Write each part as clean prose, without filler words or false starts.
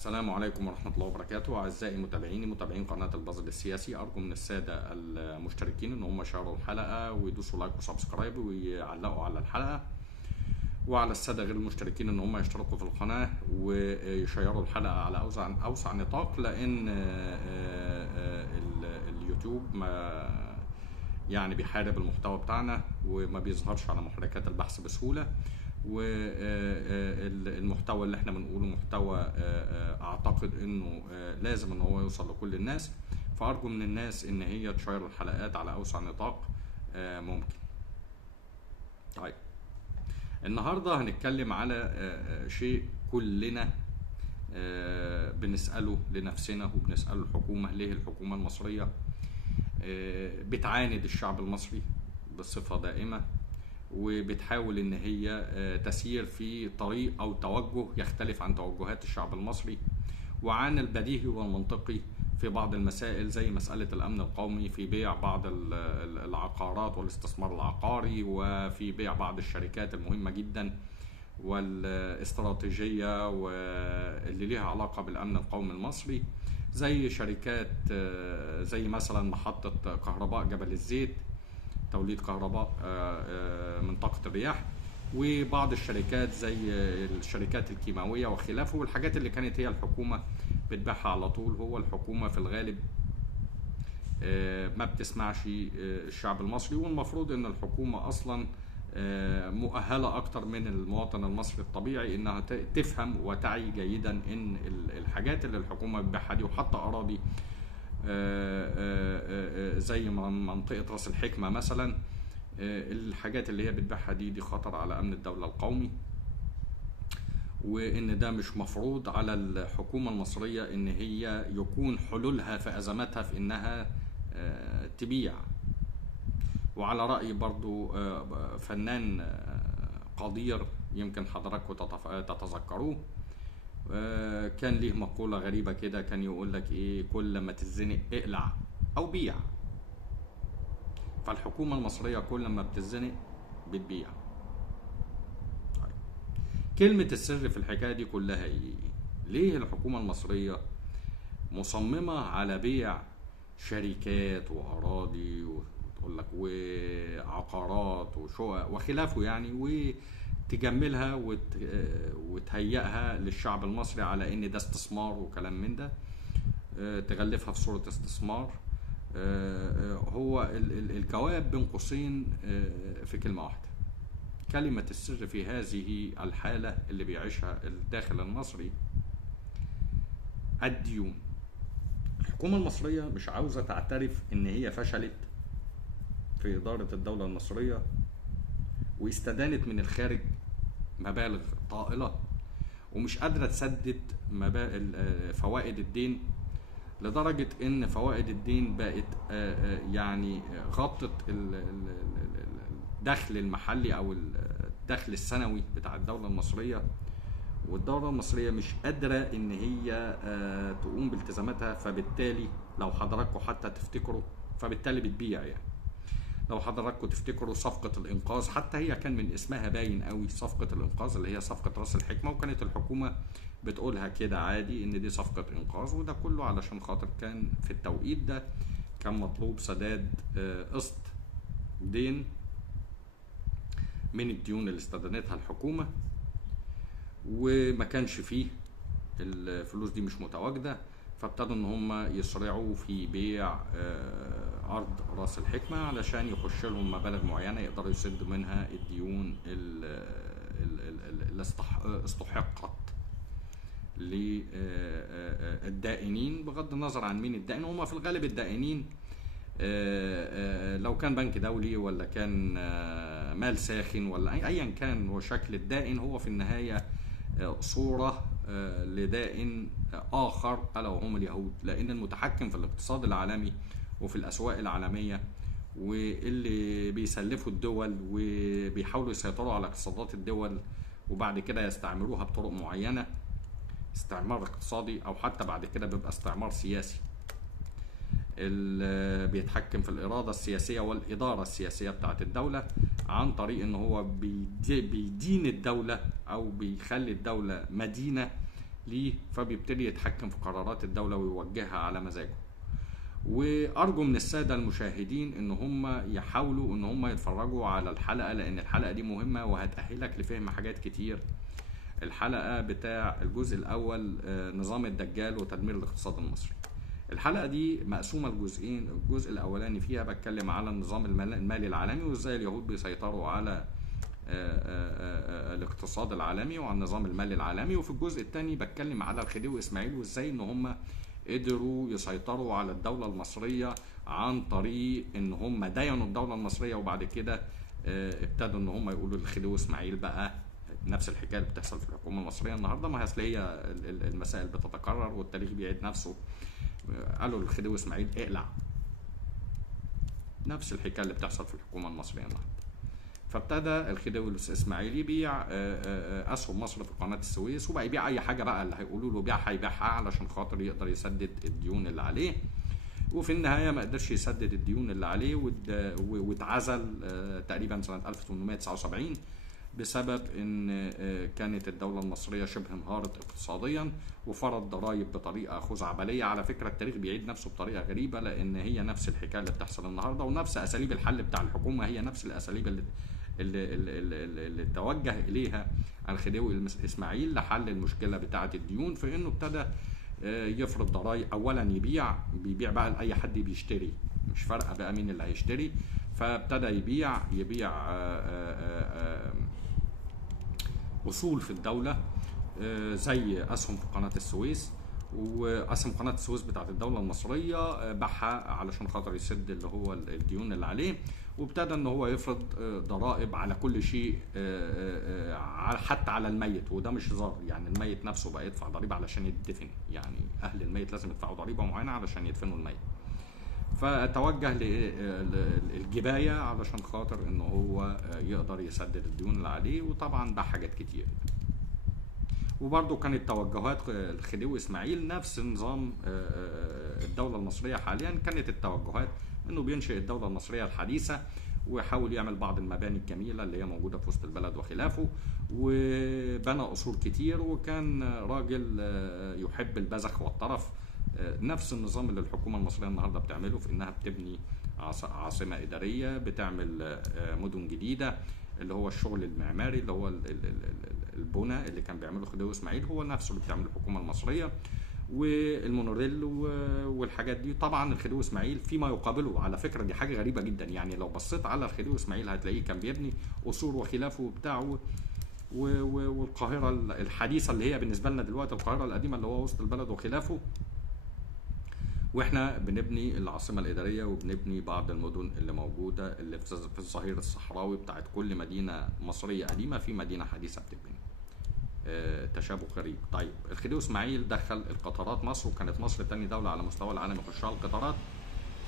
السلام عليكم ورحمة الله وبركاته. أعزائي متابعين قناة البازل السياسي، أرجو من السادة المشتركين إن هم يشاركوا الحلقة ويدوسوا لايك وسبسكرايب ويعلقوا على الحلقة، وعلى السادة غير المشتركين إن هم يشتركوا في القناة ويشيروا الحلقة على أوسع نطاق، لأن اليوتيوب يعني بيحارب المحتوى بتاعنا وما بيظهرش على محركات البحث بسهولة، والمحتوى اللي احنا بنقوله محتوى اعتقد انه لازم ان هو يوصل لكل الناس، فارجو من الناس ان هي تشير الحلقات على اوسع نطاق ممكن. طيب، النهارده هنتكلم على شيء كلنا بنسأله لنفسنا وبنسأله الحكومة. ليه الحكومة المصرية بتعاند الشعب المصري بصفة دائمة وبتحاول ان هي تسير في طريق او توجه يختلف عن توجهات الشعب المصري وعن البديهي والمنطقي في بعض المسائل، زي مسألة الامن القومي، في بيع بعض العقارات والاستثمار العقاري، وفي بيع بعض الشركات المهمة جدا والاستراتيجية واللي ليها علاقة بالامن القومي المصري، زي شركات زي مثلا محطة كهرباء جبل الزيت، توليد كهرباء من طاقة الرياح، وبعض الشركات زي الشركات الكيماوية وخلافه، والحاجات اللي كانت هي الحكومة بتبيعها على طول. هو الحكومة في الغالب ما بتسمعش الشعب المصري، والمفروض ان الحكومة اصلا مؤهلة اكتر من المواطن المصري الطبيعي انها تفهم وتعي جيدا ان الحاجات اللي الحكومة بتبيعها دي، وحتى اراضي زي منطقة راس الحكمة مثلا، الحاجات اللي هي بتبيعها دي خطر على أمن الدولة القومي، وإن ده مش مفروض على الحكومة المصرية إن هي يكون حلولها في أزماتها في إنها تبيع. وعلى رأي برضو فنان قدير يمكن حضراتكم تتذكروه، كان ليه مقولة غريبة كده، كان يقول لك ايه: كل ما تتزنق اقلع او بيع. فالحكومة المصرية كل ما بتتزنق بتبيع. طيب، كلمة السر في الحكاية دي كلها ايه؟ ليه الحكومة المصرية مصممة على بيع شركات واراضي وتقول لك وعقارات وشقق وخلافه يعني، تجملها وتهيئها للشعب المصري على ان ده استثمار وكلام من ده، تغلفها في صورة استثمار. هو الجواب بين قوسين في كلمة واحدة. كلمة السر في هذه الحالة اللي بيعيشها الداخل المصري: الديون. الحكومة المصرية مش عاوزة تعترف ان هي فشلت في إدارة الدولة المصرية، واستدانت من الخارج مبالغ طائلة ومش قادرة تسدد فوائد الدين، لدرجة ان فوائد الدين بقت يعني غطت الدخل المحلي او الدخل السنوي بتاع الدولة المصرية، والدولة المصرية مش قادرة ان هي تقوم بالتزاماتها. فبالتالي لو حضراتكم حتى تفتكروا، فبالتالي بتبيع. يعني لو حضراتكم تفتكروا صفقة الإنقاذ، حتى هي كان من اسمها باين قوي صفقة الإنقاذ اللي هي صفقة راس الحكمة، وكانت الحكومة بتقولها كده عادي إن دي صفقة إنقاذ، وده كله علشان خاطر كان في التوقيت ده كان مطلوب سداد قسط دين من الديون اللي استدانتها الحكومة، وما كانش فيه الفلوس دي مش متواجدة، فابتدوا ان هم يسرعوا في بيع ارض راس الحكمة علشان يخش لهم مبالغ معينة يقدروا يسدوا منها الديون اللي استحقت للدائنين، بغض النظر عن مين الدائن. هم في الغالب الدائنين لو كان بنك دولي ولا كان مال ساخن ولا ايا كان وشكل الدائن، هو في النهاية صورة لدائن آخر ألا وهم اليهود، لأن المتحكم في الاقتصاد العالمي وفي الأسواق العالمية واللي بيسلفوا الدول وبيحاولوا يسيطروا على اقتصادات الدول وبعد كده يستعمروها بطرق معينة، استعمار اقتصادي أو حتى بعد كده بيبقى استعمار سياسي، اللي بيتحكم في الإرادة السياسية والإدارة السياسية بتاعت الدولة عن طريق إن هو بيدين الدولة أو بيخلي الدولة مدينة ليه، فبيبتدي يتحكم في قرارات الدولة ويوجهها على مزاجه. وارجو من الساده المشاهدين ان هم يحاولوا ان هم يتفرجوا على الحلقه، لان الحلقه دي مهمه وهتاهلك لفهم حاجات كتير. الحلقه بتاع الجزء الاول نظام الدجال وتدمير الاقتصاد المصري. الحلقه دي مقسومه لجزئين. الجزء الاولاني فيها بتكلم على النظام المالي العالمي وازاي اليهود بيسيطروا على الاقتصاد العالمي وعلى النظام المالي العالمي. وفي الجزء الثاني بتكلم على الخديوي اسماعيل وازاي ان هم قدروا يسيطروا على الدولة المصرية عن طريق ان هم داينوا الدولة المصرية، وبعد كده ابتدوا ان هم يقولوا للخديوي اسماعيل بقى نفس الحكاية اللي بتحصل في الحكومة المصرية النهارده. ما هي المسائل بتتكرر والتاريخ بيعيد نفسه. قالوا للخديوي اسماعيل اقلع، نفس الحكاية اللي بتحصل في الحكومة المصرية النهارده. فابتدى الخديوي اسماعيل يبيع اسهم مصر في قناه السويس، وبقى يبيع اي حاجه بقى اللي هيقولوا له بيعها يبيعها علشان خاطر يقدر يسدد الديون اللي عليه. وفي النهايه ما قدرش يسدد الديون اللي عليه واتعزل تقريبا سنه 1879 بسبب ان كانت الدوله المصريه شبه انهارت اقتصاديا وفرض ضرائب بطريقه خزعبليه. على فكره التاريخ بيعيد نفسه بطريقه غريبه، لان هي نفس الحكايه اللي بتحصل النهارده ونفس اساليب الحل بتاع الحكومه هي نفس الاساليب اللي توجه اليها الخديوي اسماعيل لحل المشكله بتاعه الديون، في انه ابتدى يفرض ضرائب. اولا بيبيع بقى لاي حد بيشتري، مش فارقه بقى مين اللي هيشتري. فابتدى يبيع اصول في الدوله زي اسهم في قناه السويس، واسهم قناه السويس بتاعت الدوله المصريه باعها علشان خاطر يسد اللي هو الديون اللي عليه. وابتدى ان هو يفرض ضرائب على كل شيء حتى على الميت، وده مش هزار يعني. الميت نفسه بقى يدفع ضريبه علشان يدفن، يعني اهل الميت لازم يدفعوا ضريبه معينه علشان يدفنوا الميت. فتوجه للجبايه علشان خاطر ان هو يقدر يسدد الديون اللي عليه، وطبعا باع حاجات كتير. وبرضه كانت توجهات الخديوي اسماعيل نفس نظام الدوله المصريه حاليا. كانت التوجهات انه بينشئ الدوله المصريه الحديثه ويحاول يعمل بعض المباني الجميله اللي هي موجوده في وسط البلد وخلافه، وبنى قصور كتير، وكان راجل يحب البذخ والطرف. نفس النظام اللي الحكومه المصريه النهارده بتعمله في انها بتبني عاصمه اداريه، بتعمل مدن جديده، اللي هو الشغل المعماري اللي هو البنى اللي كان بيعمله خديوي اسماعيل هو نفسه اللي بتعمله الحكومه المصريه، والمونوريل والحاجات دي. طبعا الخديوي اسماعيل فيما يقابله، على فكره دي حاجه غريبه جدا، يعني لو بصيت على الخديوي اسماعيل هتلاقيه كان بيبني قصور وخلافه وبتاعه، والقاهره الحديثه اللي هي بالنسبه لنا دلوقتي القاهره القديمه اللي هو وسط البلد وخلافه، واحنا بنبني العاصمه الاداريه وبنبني بعض المدن اللي موجوده اللي في الظهير الصحراوي بتاعت كل مدينه مصريه قديمه في مدينه حديثه بتبني. تشابه غريب. طيب الخديوي اسماعيل دخل القطارات مصر، وكانت مصر تاني دوله على مستوى العالم يخشها القطارات.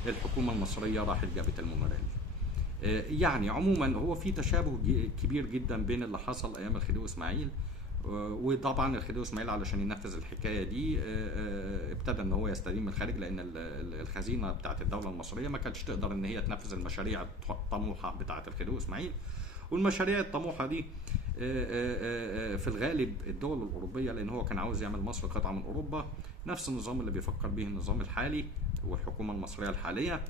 الحكومه المصريه راحت جابت المونوريل. يعني عموما هو في تشابه كبير جدا بين اللي حصل ايام الخديوي اسماعيل. وطبعا الخديوي اسماعيل علشان ينفذ الحكايه دي ابتدى ان هو يستدين من الخارج، لان الخزينه بتاعت الدوله المصريه ما كانتش تقدر ان هي تنفذ المشاريع الطموحه بتاعت الخديوي اسماعيل. والمشاريع الطموحه دي في الغالب الدول الاوروبيه، لان هو كان عاوز يعمل مصر قطعه من اوروبا، نفس النظام اللي بيفكر به النظام الحالي والحكومه المصريه الحاليه.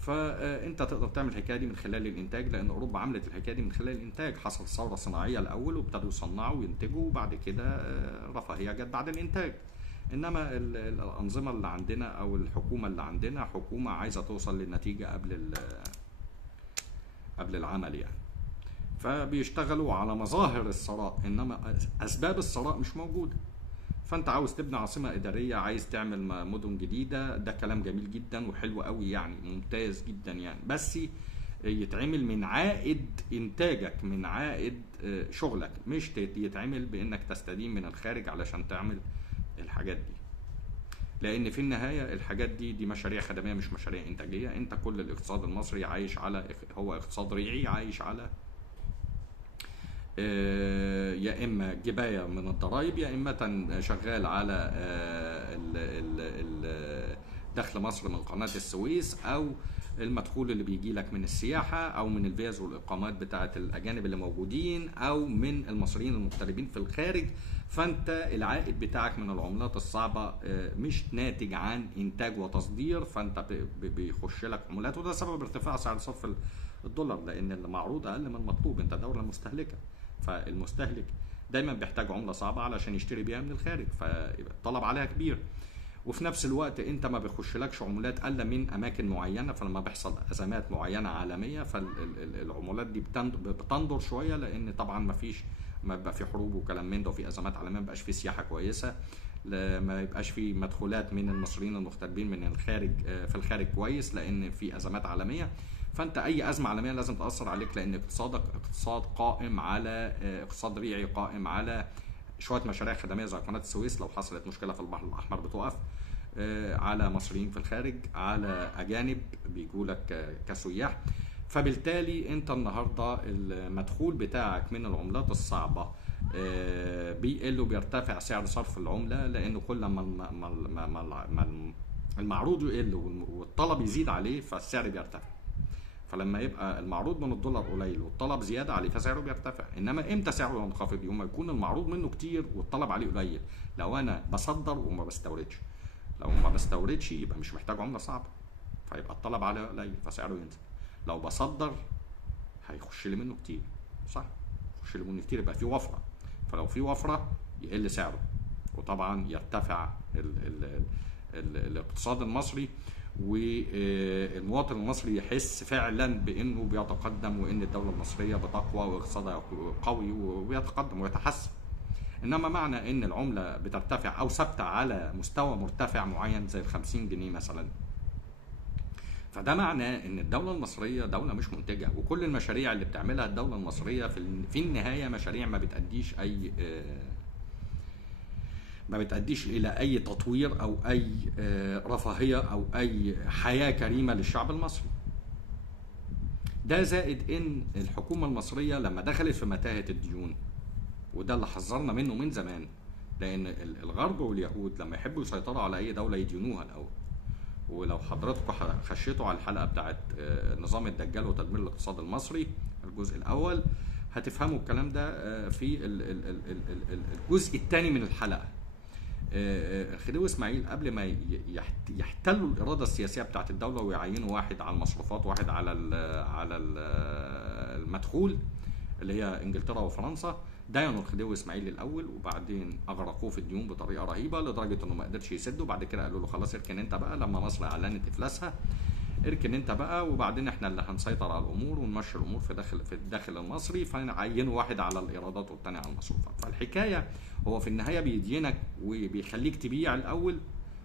فانت تقدر تعمل الحكايه دي من خلال الانتاج، لان اوروبا عملت الحكايه دي من خلال الانتاج. حصل ثوره صناعيه الاول وابتدوا يصنعوا وينتجوا، وبعد كده رفاهيه جت بعد الانتاج. انما الانظمه اللي عندنا او الحكومه اللي عندنا حكومه عايزه توصل للنتيجه قبل العمل يعني. فبيشتغلوا على مظاهر الثراء، انما اسباب الثراء مش موجوده. فانت عاوز تبني عاصمه اداريه، عايز تعمل مدن جديده، ده كلام جميل جدا وحلو قوي يعني، ممتاز جدا يعني، بس يتعمل من عائد انتاجك، من عائد شغلك، مش يتعمل بانك تستدين من الخارج علشان تعمل الحاجات دي. لان في النهايه الحاجات دي مشاريع خدميه مش مشاريع انتاجيه. انت كل الاقتصاد المصري عايش على، هو اقتصاد ريعي عايش على يا اما جبايه من الضرائب، يا اما شغال على دخل مصر من قناة السويس، او المدخول اللي بيجي لك من السياحة او من الفيز والاقامات بتاعة الاجانب اللي موجودين او من المصريين المغتربين في الخارج. فانت العائد بتاعك من العملات الصعبة مش ناتج عن انتاج وتصدير، فانت بيخش لك عملات، وده سبب ارتفاع سعر صرف الدولار، لان المعروض اقل من المطلوب. انت دولة مستهلكة، فالمستهلك دايما بيحتاج عملة صعبة علشان يشتري بيها من الخارج، فيبقى الطلب عليها كبير. وفي نفس الوقت انت ما بيخشلكش عمولات الا من اماكن معينه، فلما بيحصل ازمات معينه عالميه فالعمولات دي بتندر شويه، لان طبعا ما بيبقى في حروب وكلام من ده وفي ازمات عالميه، ما بيبقاش في سياحه كويسه، ما يبقاش في مدخولات من المصريين المغتربين من الخارج في الخارج كويس، لان في ازمات عالميه. فانت اي ازمه عالميه لازم تاثر عليك، لان اقتصادك اقتصاد قائم على اقتصاد ريعي قائم على شويه مشاريع خدميه زي قناه السويس. لو حصلت مشكله في البحر الاحمر بتقف على مصريين في الخارج، على اجانب بيجوا لك كسياح. فبالتالي انت النهارده المدخول بتاعك من العملات الصعبه بيقل وبيرتفع سعر صرف العمله، لانه كل ما المعروض يقل والطلب يزيد عليه فالسعر بيرتفع. فلما يبقى المعروض من الدولار قليل والطلب زياده عليه فسعره بيرتفع. انما امتى سعره ينخفض؟ يوم ما يكون المعروض منه كتير والطلب عليه قليل. لو انا بصدر وما بستوردش، لو ما بستوردش يبقى مش محتاج عمله صعبه، فيبقى الطلب عليه قليل فسعره ينزل. لو بصدر هيخش لي منه كتير، صح؟ يخش لي منه كتير يبقى في وفره، فلو في وفره يقل سعره، وطبعا يرتفع الاقتصاد المصري، والمواطن المصري يحس فعلا بانه بيتقدم، وان الدوله المصريه بتقوى واقتصادها قوي وبيتقدم ويتحسن. انما معنى ان العمله بترتفع او ثابته على مستوى مرتفع معين زي ال 50 جنيه مثلا، فده معناه ان الدوله المصريه دوله مش منتجه، وكل المشاريع اللي بتعملها الدوله المصريه في النهايه مشاريع ما بتأديش إلى أي تطوير أو أي رفاهية أو أي حياة كريمة للشعب المصري. ده زائد إن الحكومة المصرية لما دخلت في متاهة الديون، وده اللي حذرنا منه من زمان، لأن الغرب واليهود لما يحبوا يسيطروا على أي دولة يدينوها الأول. ولو حضراتكم خشيتوا على الحلقة بتاعت نظام الدجال وتدمير الاقتصاد المصري الجزء الأول، هتفهموا الكلام ده في الجزء الثاني من الحلقة. الخديوي اسماعيل قبل ما يحتلوا الاراده السياسيه بتاعت الدوله ويعينوا واحد على المصروفات وواحد على المدخول اللي هي انجلترا وفرنسا، داينوا الخديوي اسماعيل الاول، وبعدين اغرقوه في الديون بطريقه رهيبه لدرجه انه ما قدرش يسد. وبعد كده قالوا له خلاص اركن انت بقى، لما مصر اعلنت افلاسها اركن انت بقى، وبعدين احنا اللي هنسيطر على الامور ونمشي الامور في الداخل المصري. فعينوا واحد على الايرادات والثاني على المصروفات. فالحكايه هو في النهايه بيدينك وبيخليك تبيع الاول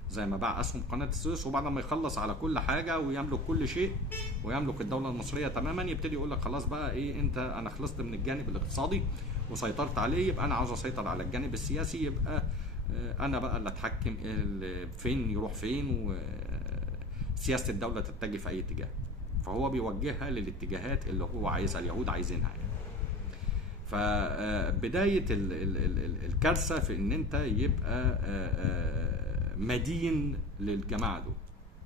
زي ما باع اسهم قناه السويس، وبعد ما يخلص على كل حاجه ويملك كل شيء ويملك الدوله المصريه تماما، يبتدي يقول لك خلاص بقى ايه، انا خلصت من الجانب الاقتصادي وسيطرت عليه، يبقى انا عاوز اسيطر على الجانب السياسي، يبقى انا بقى اللي اتحكم فين يروح فين، وسياسه الدوله تتجه في اي اتجاه. فهو بيوجهها للاتجاهات اللي هو عايزها، اليهود عايزينها يعني. فبدايه الكارثه في ان انت يبقى مدين للجماعه دول،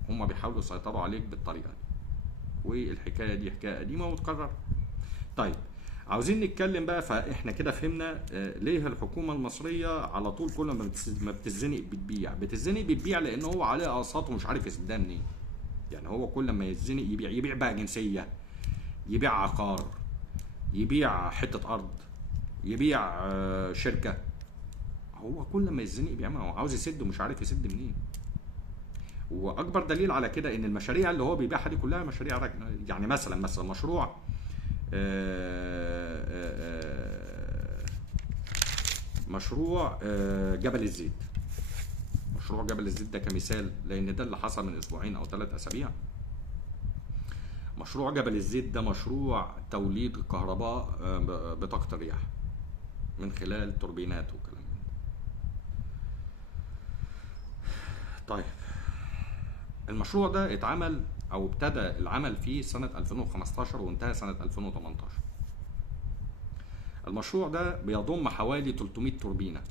هم بيحاولوا يسيطروا عليك بالطريقه دي، والحكايه دي حكايه قديمه وتكرر. طيب عاوزين نتكلم بقى، فاحنا كده فهمنا ليه الحكومه المصريه على طول كل ما بتزنق بتبيع، لان هو عليه اقساط ومش عارف يسدها منين. يعني هو كل ما يتزنق يبيع بقى جنسيه، يبيع عقار، يبيع حته ارض، يبيع شركه. هو كل ما يتزنق بيعمل، هو عاوز يسد ومش عارف يسد منين. واكبر دليل على كده ان المشاريع اللي هو بيبيعها دي كلها مشاريع يعني مثلا مشروع مشروع جبل الزيت. مشروع جبل الزيت ده كمثال، لان ده اللي حصل من اسبوعين او 3 اسابيع. مشروع جبل الزيت ده مشروع توليد الكهرباء بطاقة الرياح من خلال توربينات وكلام من ده. طيب المشروع ده اتعمل او ابتدى العمل فيه سنة 2015 وانتهى سنة 2018. المشروع ده بيضم حوالي 300 توربينة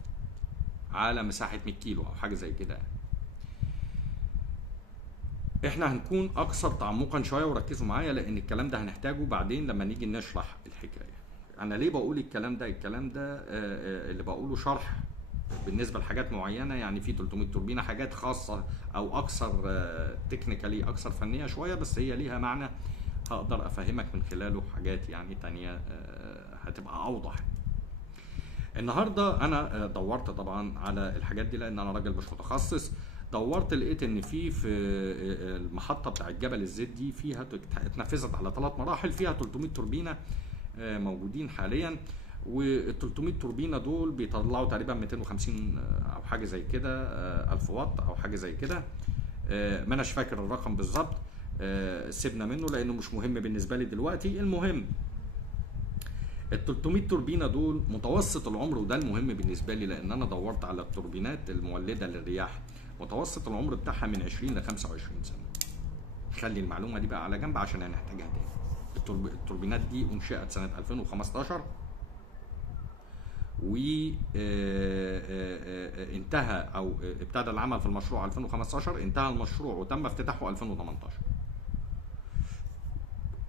على مساحة 100 كيلو او حاجة زي كده. احنا هنكون اكثر تعمقا شويه، وركزوا معايا لان الكلام ده هنحتاجه بعدين لما نيجي نشرح الحكايه. انا ليه بقول الكلام ده؟ الكلام ده اللي بقوله شرح بالنسبه لحاجات معينه، يعني في 300 توربينه حاجات خاصه او اكثر تكنيكالي، اكثر فنيه شويه، بس هي ليها معنى هقدر افهمك من خلاله حاجات يعني تانية هتبقى اوضح. النهارده انا دورت طبعا على الحاجات دي لان انا راجل مش متخصص. دورت لقيت ان في المحطه بتاعت جبل الزيت دي فيها اتنفذت على 3 مراحل، فيها 300 توربينه موجودين حاليا، وال 300 توربينه دول بيطلعوا تقريبا 250 او حاجه زي كده الف واط او حاجه زي كده. ما اناش فاكر الرقم بالظبط، سيبنا منه لانه مش مهم بالنسبه لي دلوقتي. المهم ال 300 توربينه دول متوسط العمر، وده المهم بالنسبه لي لان انا دورت على التوربينات المولده للرياح، متوسط العمر بتاعها من 20 ل 25 سنه. خلي المعلومه دي بقى على جنب عشان هنحتاجها تاني. التوربينات دي انشئت سنه 2015 وانتهى او ابتدى العمل في المشروع 2015، انتهى المشروع وتم افتتاحه 2018.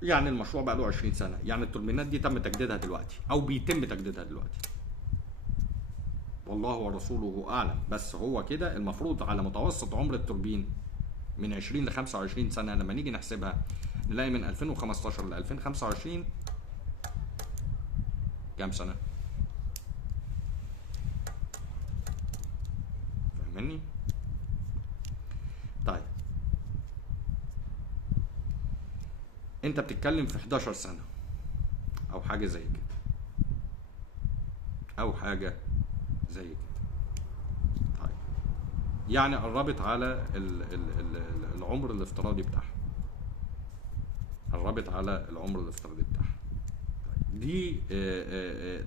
يعني المشروع بقى له 20 سنه، يعني التوربينات دي تم تجديدها دلوقتي او بيتم تجديدها دلوقتي، والله ورسوله اعلم. بس هو كده المفروض على متوسط عمر التوربين من 20 ل 25 سنه. لما نيجي نحسبها نلاقي من 2015 ل 2025 كام سنه؟ فاهمني؟ طيب انت بتتكلم في 11 سنه او حاجه زي كده، او حاجه زي كده. طيب يعني قربت على العمر الافتراضي بتاعها، قربت على العمر الافتراضي بتاعها. طيب دي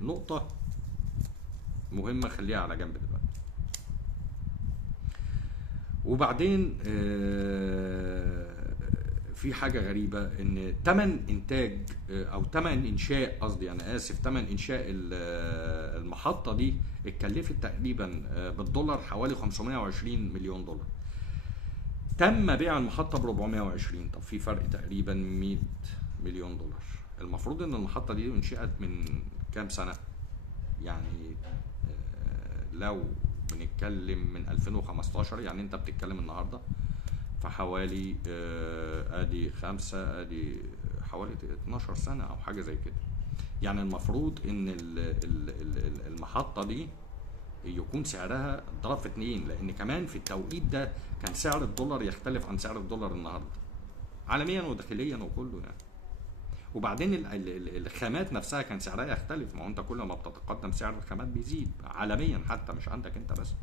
نقطه مهمه خليها على جنب دلوقتي. وبعدين في حاجه غريبه، ان تمن انتاج او تمن انشاء، قصدي انا اسف، تمن انشاء المحطه دي اتكلفت تقريبا بالدولار حوالي 520 مليون دولار. تم بيع المحطه ب 420. طب في فرق تقريبا 100 مليون دولار. المفروض ان المحطه دي انشئت من كام سنه؟ يعني لو بنتكلم من 2015، يعني انت بتتكلم النهارده فحوالي ادي 5 ادي حوالي 12 سنه او حاجه زي كده. يعني المفروض ان المحطه دي يكون سعرها ضرب في 2، لان كمان في التوقيت ده كان سعر الدولار يختلف عن سعر الدولار النهارده عالميا وداخليا وكله يعني. وبعدين الخامات نفسها كان سعرها يختلف، ما هو انت كل ما بتتقدم سعر الخامات بيزيد عالميا حتى مش عندك انت بس.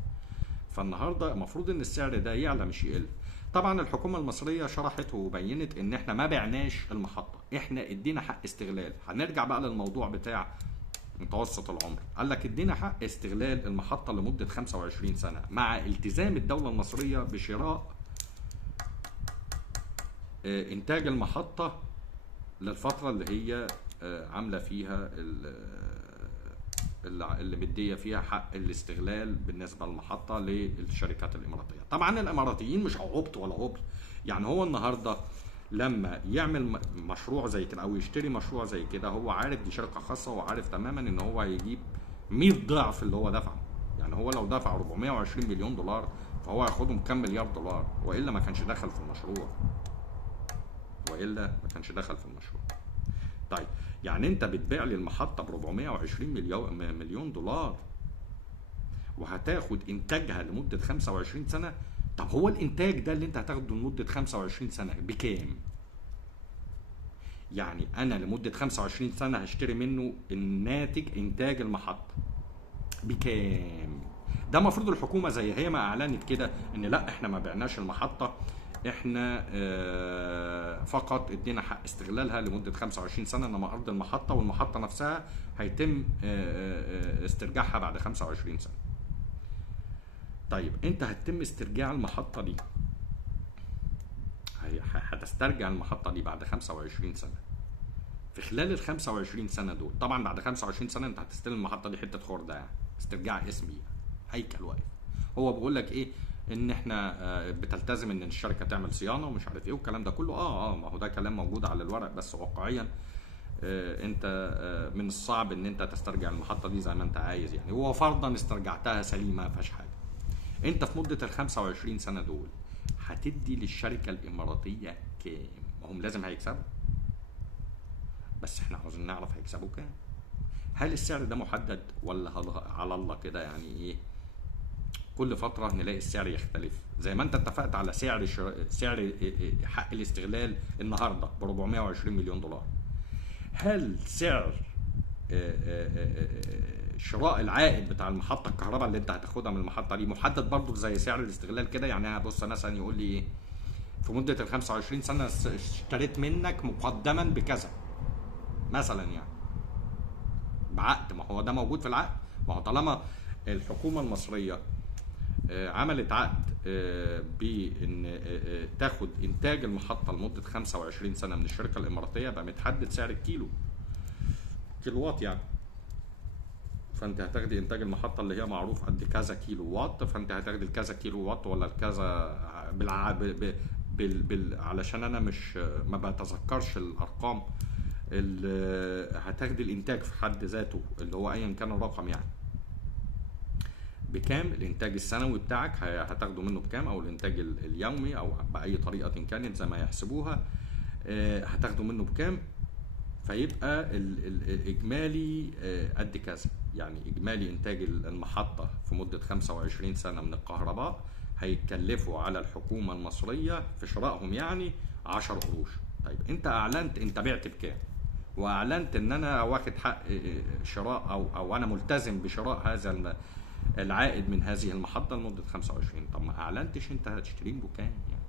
فالنهارده المفروض ان السعر ده يعلى مش يقل. طبعا الحكومه المصريه شرحت وبينت ان احنا ما بعناش المحطه، احنا ادينا حق استغلال. هنرجع بقى للموضوع بتاع متوسط العمر. قال لك ادينا حق استغلال المحطه لمده 25 سنه مع التزام الدوله المصريه بشراء انتاج المحطه للفتره اللي هي عامله فيها اللي مديه فيها حق الاستغلال بالنسبه للمحطه للشركات الاماراتيه. طبعا الاماراتيين مش عبط ولا عبط، يعني هو النهارده لما يعمل مشروع زي كده او يشتري مشروع زي كده هو عارف دي شركه خاصه وعارف تماما ان هو هيجيب 100 ضعف اللي هو دفعه. يعني هو لو دفع 420 مليون دولار فهو هياخدهم كام مليار دولار، والا ما كانش دخل في المشروع، والا ما كانش دخل في المشروع. طيب يعني انت بتبيع لي المحطه ب 420 مليون دولار وهتاخد انتاجها لمده 25 سنه. طب هو الانتاج ده اللي انت هتاخده لمده 25 سنه بكام؟ يعني انا لمده 25 سنه هشتري منه الناتج انتاج المحطه بكام؟ ده المفروض الحكومه زي هي ما اعلنت كده ان لا احنا ما بعناش المحطه، احنا فقط ادينا حق استغلالها لمده 25 سنه، انما ارض المحطه والمحطه نفسها هيتم استرجاعها بعد 25 سنه. طيب انت هتتم استرجاع المحطه دي، هتسترجع المحطه دي بعد 25 سنه. في خلال ال 25 سنه دول، طبعا بعد 25 سنه انت هتستلم المحطه دي حته خرده، يعني استرجاع اسمي هيكل واقف. هو بيقول لك ايه؟ ان احنا بتلتزم ان الشركه تعمل صيانه ومش عارف ايه والكلام ده كله. ما هو ده كلام موجود على الورق، بس واقعيا انت من الصعب ان انت تسترجع المحطه دي زي ما انت عايز يعني. هو فرضا استرجعتها سليمه ما فيهاش حاجه، انت في مده ال 25 سنه دول هتدي للشركه الاماراتيه كام؟ ما هم لازم هيكسبوا، بس احنا عاوزين نعرف هيكسبوا كام. هل السعر ده محدد ولا على الله كده يعني ايه؟ كل فتره نلاقي السعر يختلف، زي ما انت اتفقت على سعر حق الاستغلال النهارده ب 420 مليون دولار. هل سعر شراء العائد بتاع المحطه الكهرباء اللي انت هتاخدها من المحطه دي محدد برضو زي سعر الاستغلال كده؟ يعني هبص مثلا يقول لي ايه، في مده ال 25 سنه اشتريت منك مقدما بكذا مثلا، يعني بعقد. ما هو ده موجود في العقد. ما هو طالما الحكومه المصريه عملت عقد بان تاخد انتاج المحطه لمده 25 سنه من الشركه الاماراتيه، بقى متحدد سعر الكيلو وات يعني. فانت هتاخدي انتاج المحطه اللي هي معروف قد كذا كيلو وات، فانت هتاخدي الكذا كيلو وات ولا الكذا علشان انا مش ما بتذكرش الارقام. هتاخدي الانتاج في حد ذاته اللي هو ايا كان الرقم يعني بكام، الانتاج السنوي بتاعك هتاخده منه بكام، او الانتاج اليومي او باي طريقه كانت زي ما يحسبوها هتاخده منه بكام. فيبقى الاجمالي قد كذا، يعني اجمالي انتاج المحطه في مده 25 سنه من الكهرباء هيتكلفوا على الحكومه المصريه في شرائهم يعني 10 قروش. طيب انت اعلنت انت بعت بكام، واعلنت ان انا واخد حق شراء او انا ملتزم بشراء هذا العائد من هذه المحطه لمده 25. طب ما اعلنتش انت هتشتريه بكام يعني؟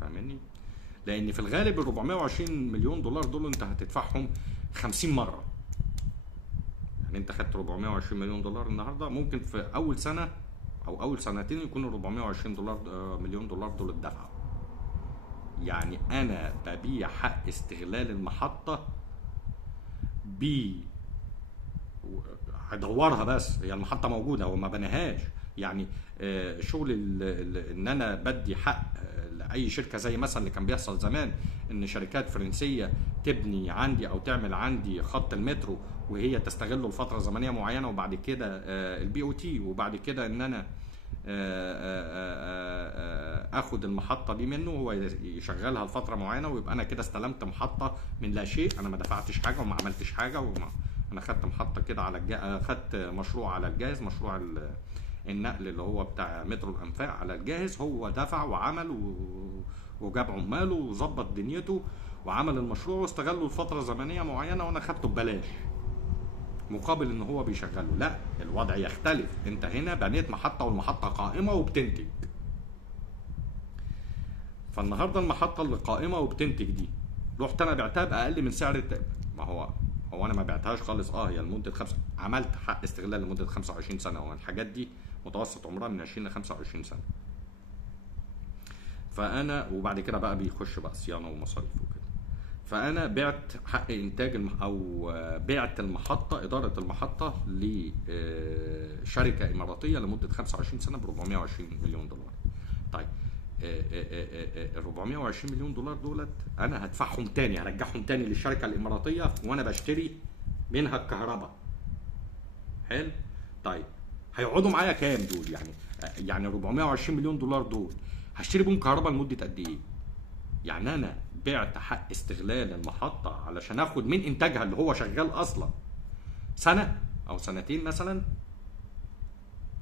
فاهمني؟ لان في الغالب ال 420 مليون دولار دول انت هتدفعهم 50 مره. يعني انت خدت 420 مليون دولار النهارده، ممكن في اول سنه او اول سنتين يكونوا 420 مليون دولار دول اتدفعوا. يعني انا ببيع حق استغلال المحطه هدورها، بس هي المحطه موجوده هو ما بناهاش يعني. شغل ان انا بدي حق لاي شركه زي مثلا اللي كان بيحصل زمان، ان شركات فرنسيه تبني عندي او تعمل عندي خط المترو وهي تستغله لفتره زمنيه معينه، وبعد كده البي او تي، وبعد كده ان انا اخد المحطه دي منه وهو يشغلها لفتره معينه، ويبقى انا كده استلمت محطه من لا شيء. انا ما دفعتش حاجه وما عملتش حاجه انا خدت محطه كده على خدت مشروع على الجاهز، مشروع النقل اللي هو بتاع مترو الانفاق على الجاهز. هو دفع وعمل وجاب عماله وظبط دنيته وعمل المشروع واستغله لفتره زمنيه معينه، وانا خدته ببلاش مقابل ان هو بيشغله. لا، الوضع يختلف. انت هنا بنيت محطه والمحطه قائمه وبتنتج. فالنهارده المحطه اللي قائمه وبتنتج دي رحت انا بعتها باقل من سعر ما هو انا ما بعتهاش خالص. هي لمده عملت حق استغلال لمده 25 سنه، والحاجات دي متوسط عمرها من 20 ل 25 سنه. فانا وبعد كده بقى بيخش بقى صيانه ومصاريف وكده. فانا بعت حق انتاج او بعت المحطه، اداره المحطه لشركه اماراتيه لمده 25 سنه ب 420 مليون دولار. طيب ال 420 مليون دولار دولت انا هدفعهم تاني، هرجعهم تاني للشركه الاماراتيه وانا بشتري منها الكهرباء. حلو. طيب هيقعدوا معايا كام دول يعني 420 مليون دولار دول هشتري بهم كهرباء لمده قد ايه؟ يعني انا بعت حق استغلال المحطه علشان اخد من انتاجها اللي هو شغال اصلا سنه او سنتين مثلا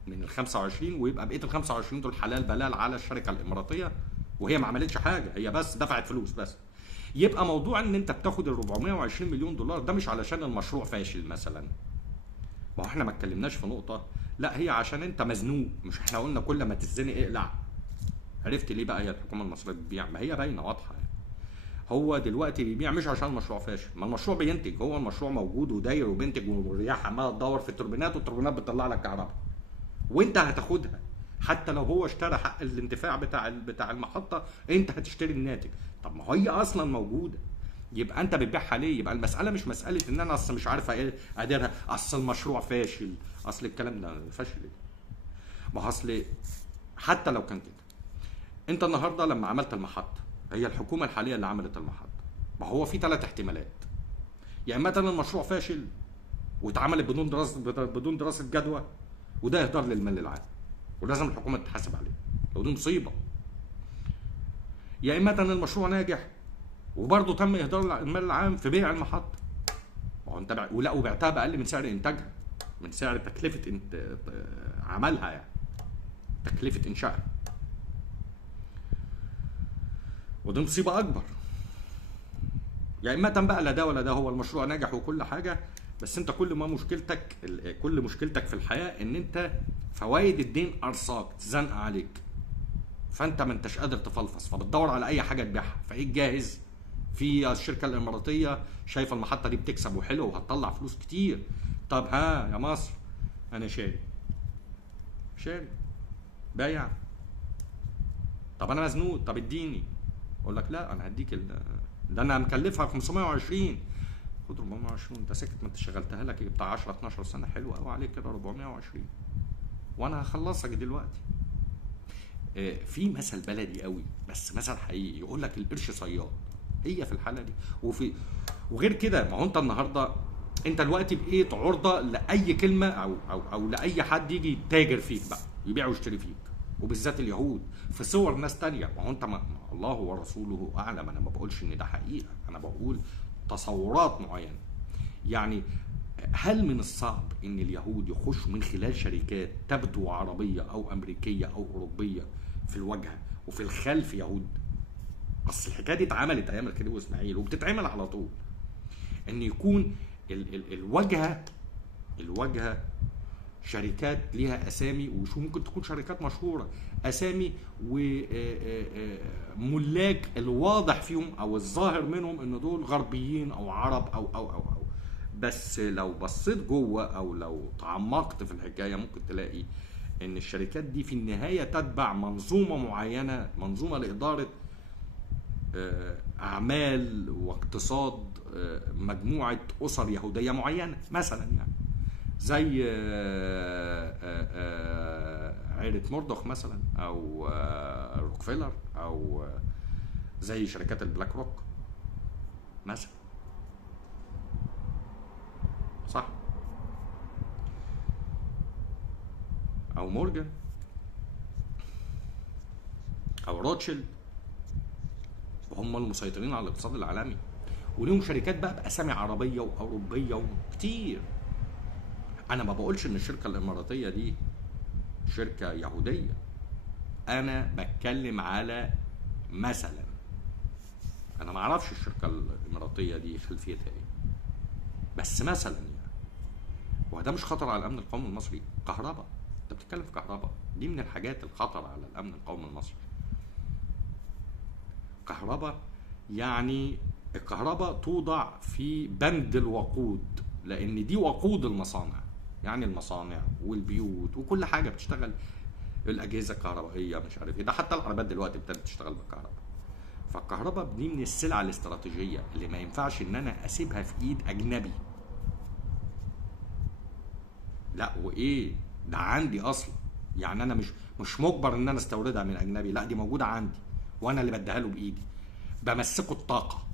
من ال 25، ويبقى بقيه ال 25 دول حلال بلال على الشركه الاماراتيه، وهي ما عملتش حاجه، هي بس دفعت فلوس بس. يبقى موضوع ان انت بتاخد ال 420 مليون دولار ده مش علشان المشروع فاشل مثلا. ما احنا ما اتكلمناش في نقطه، لا هي عشان انت مزنوق. مش احنا قلنا كل ما تتزنق اقلع؟ عرفت ليه بقى هي الحكومه المصريه بتبيع؟ ما هي باينه واضحه. هو دلوقتي بيبيع مش عشان المشروع فاشل، ما المشروع بينتج، هو المشروع موجود وداير وبينتج، والرياح عماله تدور في التوربينات والتوربينات بتطلع لك كهرباء وانت هتاخدها. حتى لو هو اشترى حق الانتفاع بتاع المحطه، انت هتشتري الناتج. طب ما هي اصلا موجوده. يبقى انت بتبيعها ليه؟ يبقى المساله مش مساله ان انا اصل مش عارف اديرها، اصل المشروع فاشل، اصل الكلام ده فاشل ليه؟ ما هو اصل حتى لو كان كده، انت النهارده لما عملت المحطه، هي الحكومه الحاليه اللي عملت المحطه، ما هو في 3 احتمالات: يا اما المشروع فاشل واتعملت بدون دراسه جدوى، وده اهدار للمال العام ولازم الحكومه تتحاسب عليه ودي مصيبه، يا اما المشروع ناجح وبرضه تم اهدار المال العام في بيع المحطه، ما هو انت وبعتها باقل من سعر انتاجها، من سعر تكلفه عملها، يعني تكلفه انشائها، ودي مصيبه اكبر. يا اما بقى لا ده ولا ده، هو المشروع ناجح وكل حاجه، بس انت كل مشكلتك في الحياه ان انت فوائد الدين ارصاك زنقه عليك، فانت ما انتش قادر تفلفص، فبتدور على اي حاجه تبيعها، فايه جاهز في الشركه الاماراتيه شايفه المحطه دي بتكسب وحلو وهتطلع فلوس كتير، طب ها يا مصر انا شاري بايع، طب انا مزنوق، طب اديني، اقول لك لا انا هديك ده انا مكلفها 520، خد 420، انت سكت، ما انت شغلتها لك بتاع 10 12 سنه، حلوه قوي عليك كده 420 وانا هخلصك دلوقتي. في مثل بلدي قوي بس مثل حقيقي يقول لك القرش صياد، هي في الحاله دي وغير كده. ما هو انت النهارده انت دلوقتي بقيت عرضه لاي كلمه او لاي حد يجي يتاجر فيك بقى، يبيع ويشتري فيك، وبالذات اليهود في صور ناس تانية. ما هو انت الله ورسوله اعلم، انا ما بقولش ان ده حقيقه، انا بقول تصورات معينه. يعني هل من الصعب ان اليهود يخشوا من خلال شركات تبدو عربيه او امريكيه او اوروبيه في الواجهه وفي الخلف يهود؟ اصل الحكايه دي اتعملت ايام الخديوي واسماعيل وبتتعمل على طول، ان يكون الواجهه شركات ليها اسامي، وشو ممكن تكون شركات مشهوره، اسامي وملاك الواضح فيهم او الظاهر منهم ان دول غربيين او عرب او بس لو بصيت جوه او لو تعمقت في الحكايه ممكن تلاقي ان الشركات دي في النهايه تتبع منظومه معينه، منظومه لاداره اعمال واقتصاد مجموعه اسر يهوديه معينه، مثلا يعني زي عائله موردوخ مثلا، او روكفيلر، او زي شركات البلاك روك مثلا، صح، او مورجان او روتشيلد، وهم المسيطرين على الاقتصاد العالمي، وليهم شركات بقى باسامي عربيه واوروبيه وكتير. انا ما بقولش ان الشركه الاماراتيه دي شركه يهوديه، انا بتكلم على مثلا، انا ما اعرفش الشركه الاماراتيه دي خلفيتها ايه، بس مثلا يعني، وده مش خطر على الامن القومي المصري. كهرباء، انت بتتكلم في كهرباء، دي من الحاجات الخطر على الامن القومي المصري. كهرباء يعني الكهرباء توضع في بند الوقود، لان دي وقود المصانع، يعني المصانع والبيوت وكل حاجه بتشتغل، الاجهزه الكهربائيه مش عارف ايه، ده حتى العربيات دلوقتي ابتدت تشتغل بالكهرباء. فالكهرباء دي من السلع الاستراتيجيه اللي ما ينفعش ان انا اسيبها في ايد اجنبي. لا وايه ده عندي اصلا، يعني انا مش مجبر ان انا استوردها من اجنبي، لا دي موجوده عندي وانا اللي بديها له بايدي، بمسكه الطاقه،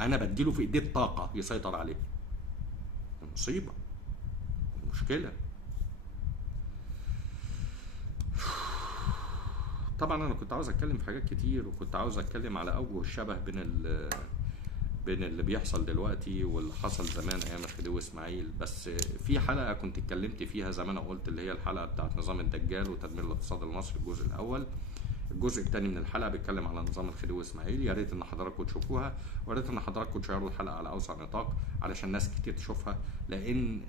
انا بديله في ايديه الطاقه يسيطر عليها. مصيبه، مشكله. طبعا انا كنت عاوز اتكلم في حاجات كتير، وكنت عاوز اتكلم على اوجه الشبه بين اللي بيحصل دلوقتي واللي حصل زمان ايام الخديوي واسماعيل، بس في حلقه كنت اتكلمت فيها زي ما انا قلت، اللي هي الحلقه بتاعت نظام الدجال وتدمير الاقتصاد المصري الجزء الاول. الجزء الثاني من الحلقه بيتكلم على نظام الخديوي واسماعيل، يا ريت ان حضراتكم تشوفوها، ويا ريت ان حضراتكم تشيروا الحلقه على اوسع نطاق علشان ناس كتير تشوفها، لان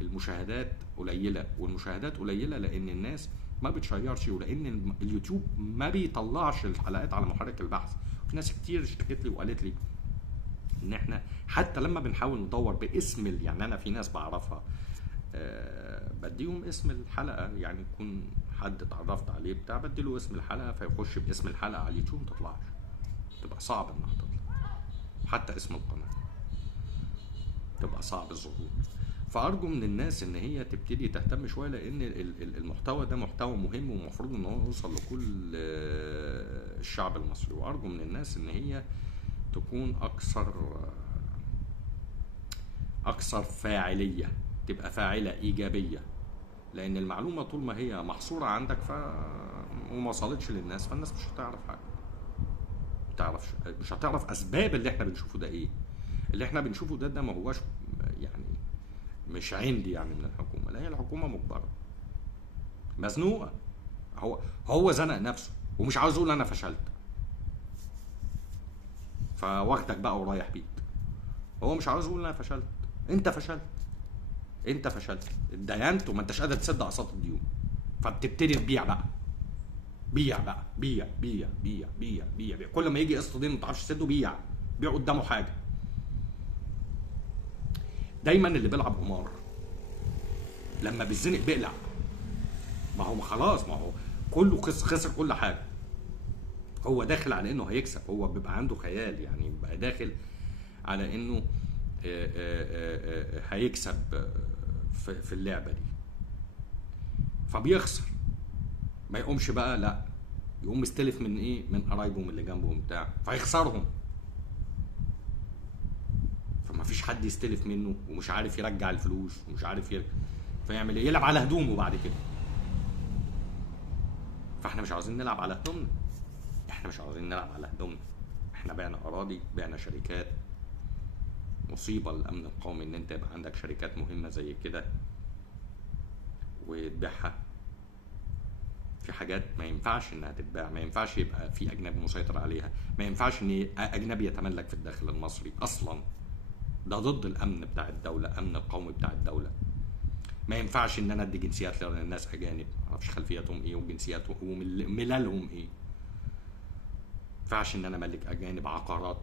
المشاهدات قليله، والمشاهدات قليله لان الناس ما بتشيرش، ولان اليوتيوب ما بيطلعش الحلقات على محرك البحث. في ناس كتير اشتكت لي وقالت لي ان احنا حتى لما بنحاول ندور باسم يعني انا في ناس بعرفها بديهم اسم الحلقه، يعني يكون حد اتعرفت عليه بتاع، بديله اسم الحلقه فيخش باسم الحلقه على اليوتيوب ما تطلعش. تبقى صعب انها تطلع، حتى اسم القناه تبقى صعب الظهور. فارجو من الناس ان هي تبتدي تهتم شويه، لان المحتوى ده محتوى مهم ومفروض ان هو يوصل لكل الشعب المصري. وارجو من الناس ان هي تكون اكثر فاعليه، تبقى فاعله ايجابيه، لان المعلومه طول ما هي محصوره عندك وما وصلتش للناس، فالناس مش هتعرف حاجه، مش هتعرف اسباب اللي احنا بنشوفه ده ايه. اللي احنا بنشوفه ده ما هواش يعني مش عندي يعني من الحكومه، لا، هي الحكومه مجبره مزنوقه. هو زنق نفسه ومش عاوز يقول انا فشلت، فواخدك بقى ورايح بيك. هو مش عاوز يقول انا فشلت، انت فشلت اتدينت وما انتش قادر تسد اقساط الديون، فبتبتدي تبيع بقى، بيع. كل ما يجي قسط دين ما تعرفش تسده، بيع قدامه حاجه. دايما اللي بيلعب قمار لما بيتزنق بيقلع. ما هو خلاص، ما هو كله خسر كل حاجه. هو داخل على انه هيكسب، هو بيبقى عنده خيال، يعني بيبقى داخل على انه هيكسب في اللعبه دي، فبيخسر. ما يقومش بقى، لا، يقوم مستلف من ايه؟ من قرايبه، من اللي جنبه بتاع، فيخسرهم. فما فيش حد يستلف منه ومش عارف يرجع الفلوس ومش عارف فيعمل ايه؟ يلعب على هدومه بعد كده. فاحنا مش عاوزين نلعب على هدومنا، احنا بعنا اراضي، بعنا شركات. مصيبه للامن القومي ان انت يبقى عندك شركات مهمه زي كده وتبيعها. في حاجات ما ينفعش انها تتباع، ما ينفعش يبقى في اجنبي مسيطر عليها، ما ينفعش ان اجنبي يتملك في الداخل المصري اصلا. ده ضد الامن بتاع الدوله، امن القومي بتاع الدوله. ما ينفعش ان انا ادي جنسيات للناس اجانب ما اعرفش خلفياتهم ايه وجنسياتهم وملالهم ايه. ما ينفعش ان انا املك اجانب عقارات.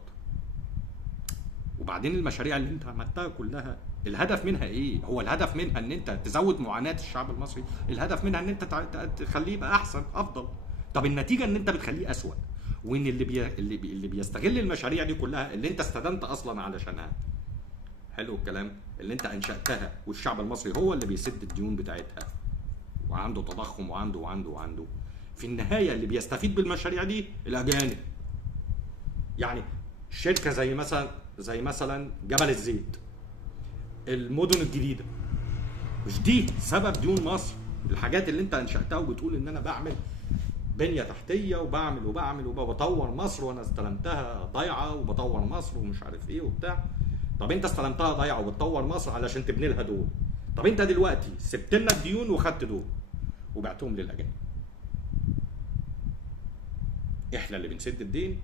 وبعدين المشاريع اللي انت عملتها كلها الهدف منها ايه؟ هو الهدف منها ان انت تزود معاناه الشعب المصري؟ الهدف منها ان انت تخليه يبقى احسن افضل. طب النتيجه ان انت بتخليه اسوأ، وان اللي بيستغل المشاريع دي كلها اللي انت استدنت اصلا علشانها، حلو الكلام، اللي انت انشاتها، والشعب المصري هو اللي بيسد الديون بتاعتها، وعنده تضخم وعنده في النهايه اللي بيستفيد بالمشاريع دي الاجانب. يعني شركه زي مثلا جبل الزيت، المدن الجديده، مش دي سبب ديون مصر؟ الحاجات اللي انت انشاتها وبتقول ان انا بعمل بنيه تحتيه وبعمل وبطور مصر، وانا استلمتها ضايعه وبطور مصر ومش عارف ايه وبتاع. طب انت استلمتها ضايعه وبتطور مصر علشان تبني لها دول. طب انت دلوقتي سبت لنا الديون وخدت دول وبعتهم للاجانب. احنا اللي بنسد الدين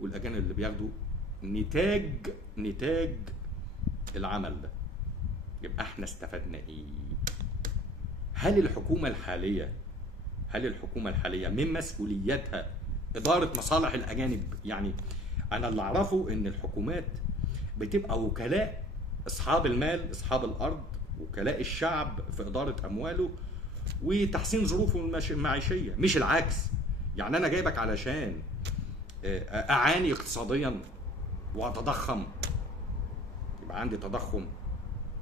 والاجانب اللي بياخدوا نتاج العمل ده. يبقى احنا استفدنا ايه؟ هل الحكومه الحاليه من مسؤولياتها اداره مصالح الاجانب؟ يعني انا اللي اعرفه ان الحكومات بتبقى وكلاء اصحاب المال، اصحاب الارض، وكلاء الشعب في اداره امواله وتحسين ظروفه المعيشيه، مش العكس. يعني انا جايبك علشان اعاني اقتصاديا واتضخم، يبقى عندي تضخم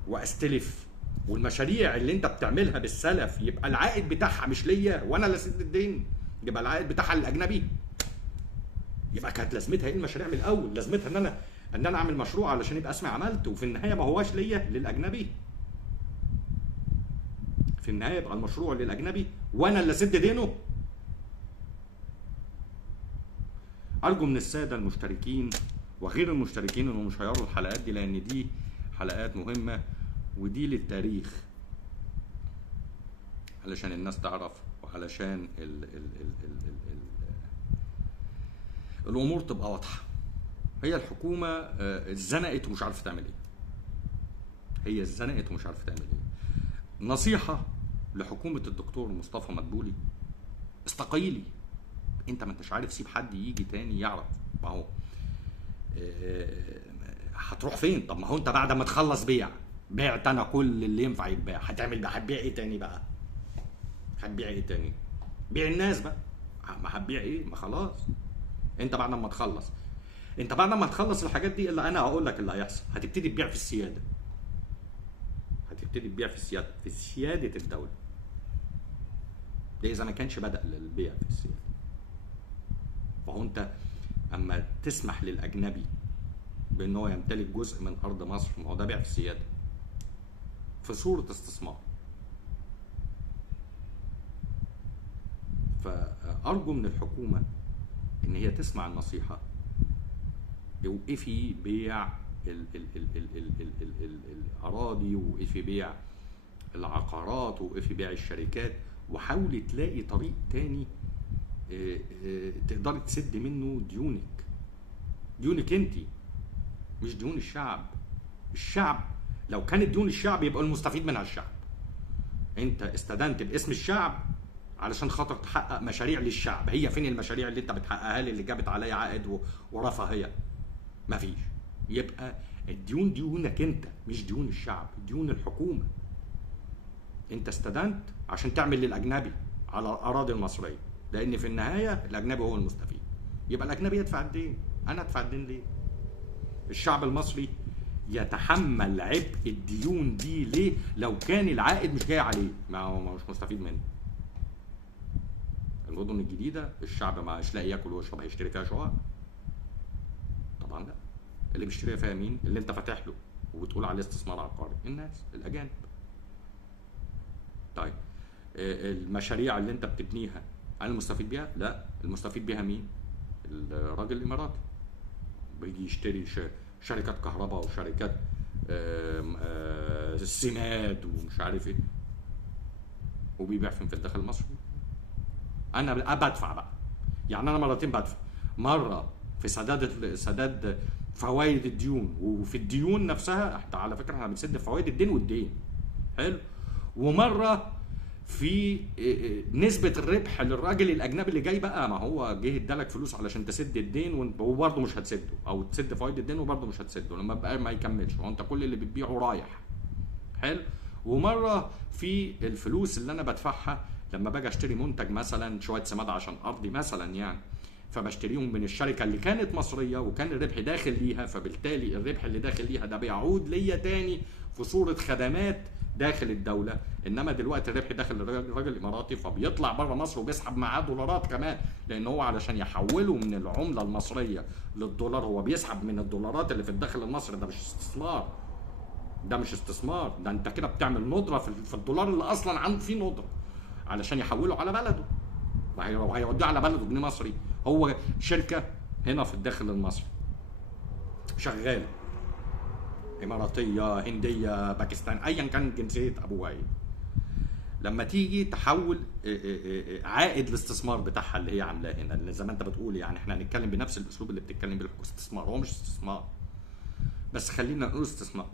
واستلف، والمشاريع اللي انت بتعملها بالسلف يبقى العائد بتاعها مش ليا وانا اللي اسد الدين، يبقى العائد بتاعها للاجنبي. يبقى كانت لازمتها ايه المشاريع من الاول؟ لازمتها ان انا اعمل مشروع علشان يبقى اسمي عملت، وفي النهايه ما هواش ليا، للاجنبي. في النهايه يبقى المشروع للاجنبي وانا اللي اسد دينه. ارجو من الساده المشتركين وغير المشتركين انهم مش هيقروا الحلقات دي، لان دي حلقات مهمه ودي للتاريخ، علشان الناس تعرف، وعلشان الامور تبقى واضحه. هي الحكومه اتزنقت ومش عارفه تعمل ايه. نصيحه لحكومه الدكتور مصطفى مدبولي: استقيلي. انت ما انتش عارف، سيب حد يجي تاني يعرف. ما هو هتروح فين؟ طب ما هو انت بعد ما تخلص بعت انا كل اللي ينفع يتباع، هتبيع ايه تاني بقى؟ بيع الناس بقى. ما هتبيع ايه؟ ما خلاص انت بعد ما تخلص الحاجات دي، اللي انا هقول لك اللي هيحصل، هتبتدي تبيع في السياده. في سياده الدوله. ده اذا ما كانش بدأ للبيع في السياده. فهو انت اما تسمح للاجنبي بان هو يمتلك جزء من ارض مصر، ما هو ده بيع في السياده في صوره استثمار. فارجو من الحكومه ان هي تسمع النصيحه، وقفي بيع الاراضي، وقفي بيع العقارات، وقفي بيع الشركات، وحاولي تلاقي طريق تاني تقدري تسد منه ديونك انت، مش ديون الشعب. لو كانت ديون الشعب يبقى المستفيد منها الشعب. انت استدنت باسم الشعب علشان خاطر تحقق مشاريع للشعب. هي فين المشاريع اللي انت بتحققها لي اللي جابت عليا عائد ورفاهيه؟ مفيش. يبقى الديون ديونك انت، مش ديون الشعب، ديون الحكومه. انت استدنت عشان تعمل للاجنبي على الاراضي المصريه، لان في النهايه الاجنبي هو المستفيد. يبقى الاجنبي يدفع الدين، انا ادفع الدين ليه؟ الشعب المصري يتحمل عبء الديون دي ليه لو كان العائد مش جاي عليه؟ ما هو مش مستفيد منه. المدن الجديده الشعب مش لاقي ياكل ويشرب، هيشتري فيها شقق؟ طبعا لا. اللي بيشتري فيها مين؟ اللي انت فاتح له وبتقول عليه استثمار عقاري، الناس الاجانب. طيب المشاريع اللي انت بتبنيها انا المستفيد بيها؟ لا. المستفيد بيها مين؟ الراجل الاماراتي بيجي يشتري شركات كهرباء وشركات السماد ومش عارف ايه، وبيبيع فين؟ في الداخل المصري. انا بدفع بقى، يعني انا مرتين بدفع، مره في سداد فوائد الديون، وفي الديون نفسها على فكره احنا بنسد فوائد الدين والدين، حلو، ومره في نسبه الربح للراجل الاجنبي اللي جاي بقى، ما هو جه ادالك فلوس علشان تسد الدين وبرضه مش هتسده، او تسد فوائد الدين وبرضه مش هتسده لما بقى ما يكملش، هو انت كل اللي بتبيعه رايح، حلو. ومره في الفلوس اللي انا بدفعها لما باجي اشتري منتج، مثلا شويه سماد عشان ارضي مثلا يعني، فبشتريهم من الشركه اللي كانت مصريه وكان الربح داخل ليها، فبالتالي الربح اللي داخل ليها ده بيعود ليا تاني في صوره خدمات داخل الدوله. انما دلوقتي الربح داخل الراجل الاماراتي، فبيطلع بره مصر وبيسحب معاه دولارات كمان، لان هو علشان يحوله من العمله المصريه للدولار هو بيسحب من الدولارات اللي في الداخل المصري. ده مش استثمار، ده انت كده بتعمل ندره في الدولار اللي اصلا عنده فيه ندره علشان يحوله على بلده، وهيوديه على بلده جنيه مصري. هو شركه هنا في الداخل المصري شغاله، اماراتيه، هنديه، باكستان، ايا كان جنسيه ابوها ايه، لما تيجي تحول عائد الاستثمار بتاعها اللي هي عاملاه هنا، اللي زي ما انت بتقول يعني احنا هنتكلم بنفس الاسلوب اللي بتتكلم بيه، استثمار. هو مش استثمار، بس خلينا نقول استثمار.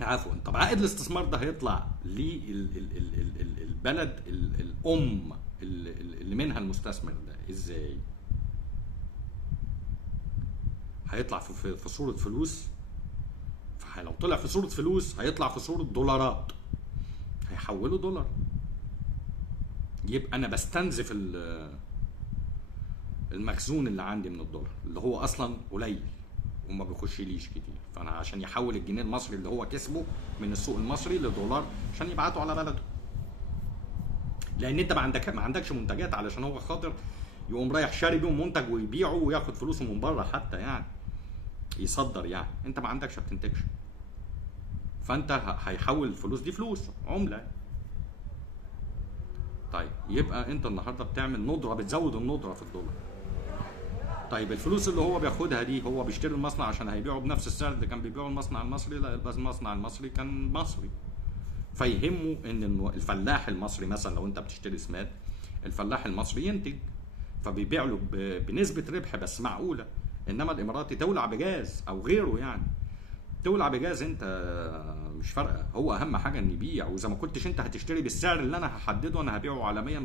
عفوا. طب عائد الاستثمار ده هيطلع للبلد الام اللي منها المستثمر ده ازاي؟ هيطلع في صورة فلوس. فلو طلع في صورة فلوس هيطلع في صورة دولارات، هيحولوا دولار. يبقى انا بستنزف المخزون اللي عندي من الدولار اللي هو اصلا قليل وما بيخشليش كتير، فانا عشان يحول الجنيه المصري اللي هو كسبه من السوق المصري لدولار عشان يبعته على بلده، لان انت ما عندكش منتجات علشان هو خاطر يقوم رايح شاري بيهم منتج ويبيعه وياخد فلوسه من بره، حتى يعني يصدر، يعني انت ما عندكش، ما بتنتجش، فانت هيحول الفلوس دي فلوس عمله. طيب يبقى انت النهارده بتعمل ندره، بتزود الندره في الدولار. طيب الفلوس اللي هو بياخدها دي، هو بيشتري المصنع عشان هيبيعه بنفس السعر اللي كان بيبيعه المصنع المصري؟ لا، بس المصنع المصري كان مصري، فيهمه ان الفلاح المصري مثلا لو انت بتشتري سماد، الفلاح المصري ينتج فبيبيع له بنسبه ربح بس معقوله. انما الاماراتي تولع بجاز او غيره، يعني تولع بجاز انت مش فارقه، هو اهم حاجه ان يبيع. واذا ما كنتش انت هتشتري بالسعر اللي انا هحدده، انا هبيعه عالميا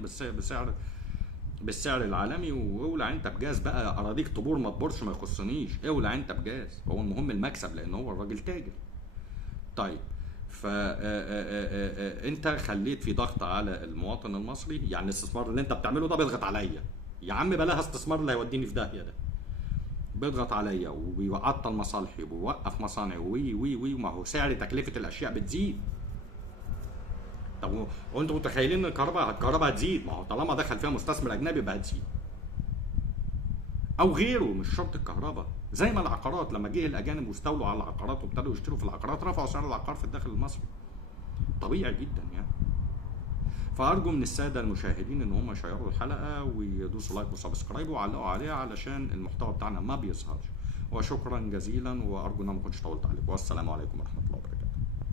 بالسعر العالمي، واولع انت بجاز بقى، اراضيك تبور ما تبورش ما يخصنيش، اولع انت بجاز، هو المهم المكسب لان هو الراجل تاجر. طيب انت خليت في ضغط على المواطن المصري، يعني الاستثمار اللي انت بتعمله ده بيضغط عليا، يا عم بلاها استثمار اللي هيوديني في داهيه ده. بيضغط عليا وبيعطل مصالحي وبيوقف مصانعي وي وي وي، وما هو سعر تكلفه الاشياء بتزيد. طب وانتم متخيلين ان الكهرباء هتزيد؟ ما هو طالما دخل فيها مستثمر اجنبي يبقى هتزيد، او غيره، مش شرط الكهرباء. زي ما العقارات لما جه الاجانب واستولوا على العقارات وابتدوا يشتروا في العقارات، رفعوا سعر العقار في الداخل المصري. طبيعي جدا يعني. فارجو من الساده المشاهدين ان هم يشيروا الحلقه ويدوسوا لايك وسبسكرايب وعلقوا عليها علشان المحتوى بتاعنا ما بيظهرش. وشكرا جزيلا، وارجو ان انا ما كنتش طولت عليكم، والسلام عليكم ورحمه الله وبركاته.